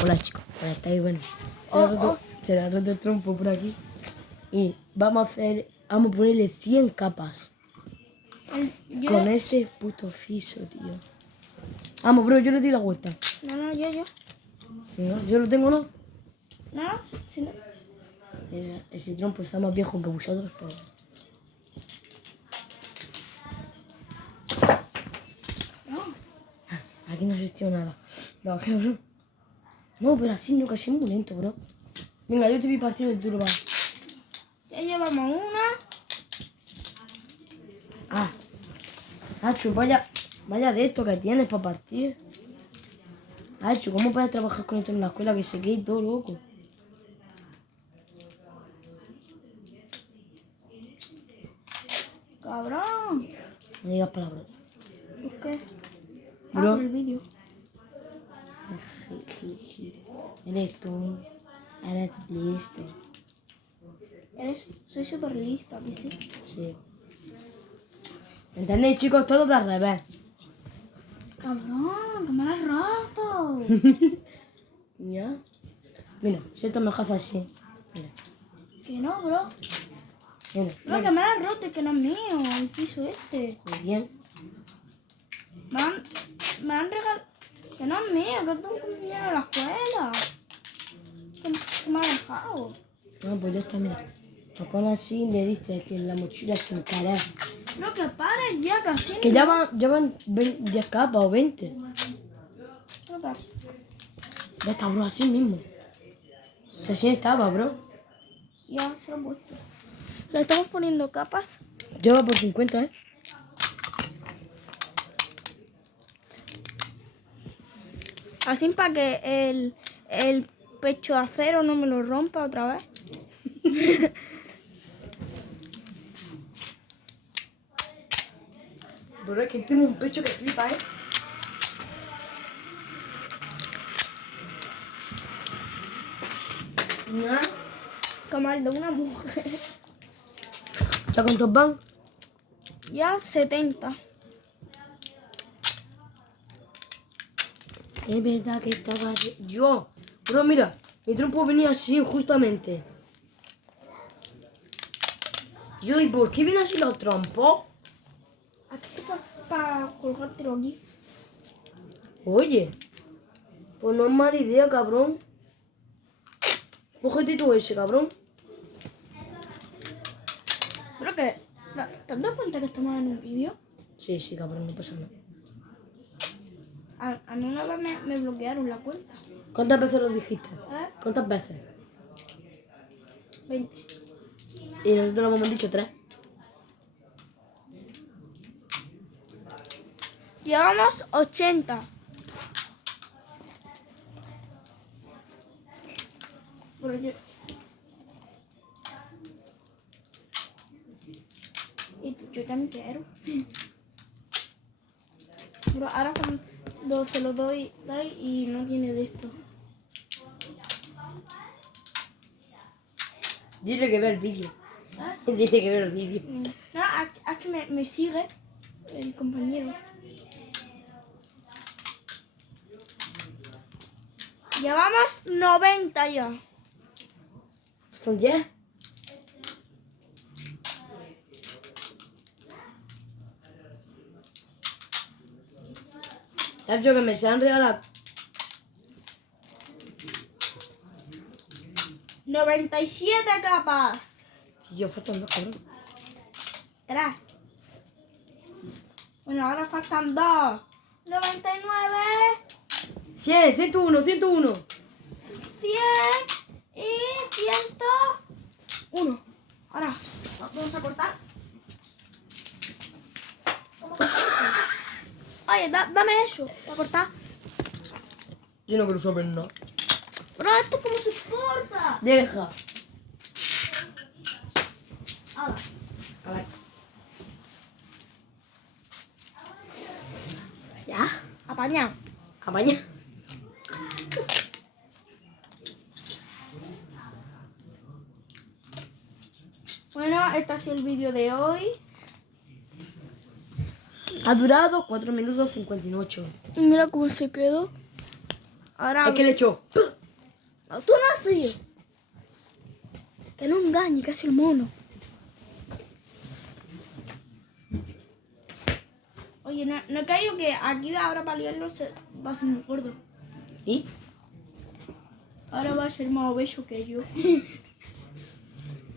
Hola chicos, bueno, estáis bueno. Se le ha roto el trompo por aquí. Y vamos a ponerle 100 capas. Con este puto fiso, tío. Vamos, bro, yo le doy la vuelta. No, yo. Venga, yo lo tengo, ¿no? No, si no. Ese trompo está más viejo que vosotros, pero... Aquí no asistió nada. No, bro. No, pero así no, casi muy lento, bro. Venga, yo te vi partido y tú lo vas. Ya llevamos una. Nacho, vaya de esto que tienes para partir. Nacho, ¿cómo puedes trabajar con esto en la escuela que se quede todo loco? Cabrón. No digas palabras. ¿Por qué? Bro. Por el vídeo. Eres tú. Eres listo. Soy súper lista, ¿qué sí? Sí. ¿Entendéis, chicos? Todo de al revés. Cabrón, que me lo has roto. ¿Ya? Mira, si esto me hace así. Mira. Que no, bro. Mira. Bro, que me lo has roto y que no es mío, el piso este. Muy bien. Me han regalado. Que no es mío, que es de un compañero de la escuela. Que me ha dejado. No, pues ya está, mira. Con así le dices que la mochila sin querer. No, que pares ya, casi. Que ya van 10 capas o 20. No, Ya está, bro, así mismo. O sea, así estaba, bro. ya se lo he puesto. Le estamos poniendo capas. Lleva por 50, ¿eh? Así para que el pecho de acero no me lo rompa otra vez. Bro, es que tiene un pecho que flipa, ¿eh? ¿Ya? Como el de una mujer. ¿Ya cuántos van? Ya 70. Es verdad que estaba... Yo. Bro, mira. Mi trompo venía así, justamente. Yo, ¿y por qué viene así los trompos? Aquí para colgártelo aquí. Oye. Pues no es mala idea, cabrón. Cógete tú ese, cabrón. Creo que... ¿Te has dado cuenta que estamos en un vídeo? Sí, cabrón, no pasa nada. A mí una vez me bloquearon la cuenta. ¿Cuántas veces lo dijiste? ¿Eh? ¿Cuántas veces? 20. Y nosotros lo hemos dicho 3. Llevamos 80. Pero yo también quiero. Pero ahora cuando se lo doy y no tiene de esto. Dile que ve el vídeo. Dile que ve el vídeo. No, es que me sigue el compañero. Llevamos 90 ya. ¿Son 10? ¿Sabes yo que me se han regalado? 97 capas. Y yo faltan 2, cabrón. 3. Bueno, ahora faltan 2. 99. 100, 101, 101. 100 y 101. Ahora, vamos a cortar. Oye, dame eso, para cortar. Yo no quiero saber nada. Bro, ¿esto cómo se corta? Deja. Ahora. A ver. ¿Ya? Apañado. Apaña. Bueno, este ha sido el vídeo de hoy. Ha durado 4 minutos 58. Mira cómo se quedó. Ahora... Es que le echó. No, tú no has sido. Que no engañe, casi el mono. Oye, no he caído que aquí ahora para liarlo va a ser muy gordo. ¿Y? Ahora va a ser más obeso que yo.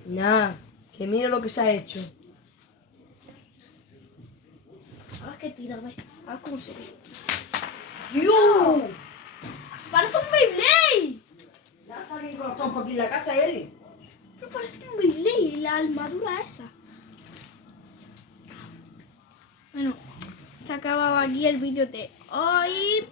Nah, que mira lo que se ha hecho. Ahora que tira, ve. A ver cómo se ve. ¡Dios! ¡Parece un Beyblade! Ya está bien con los trompos aquí en la casa, Eli. Pero parece un Beyblade, la armadura esa. Bueno, se ha acabado aquí el vídeo de hoy.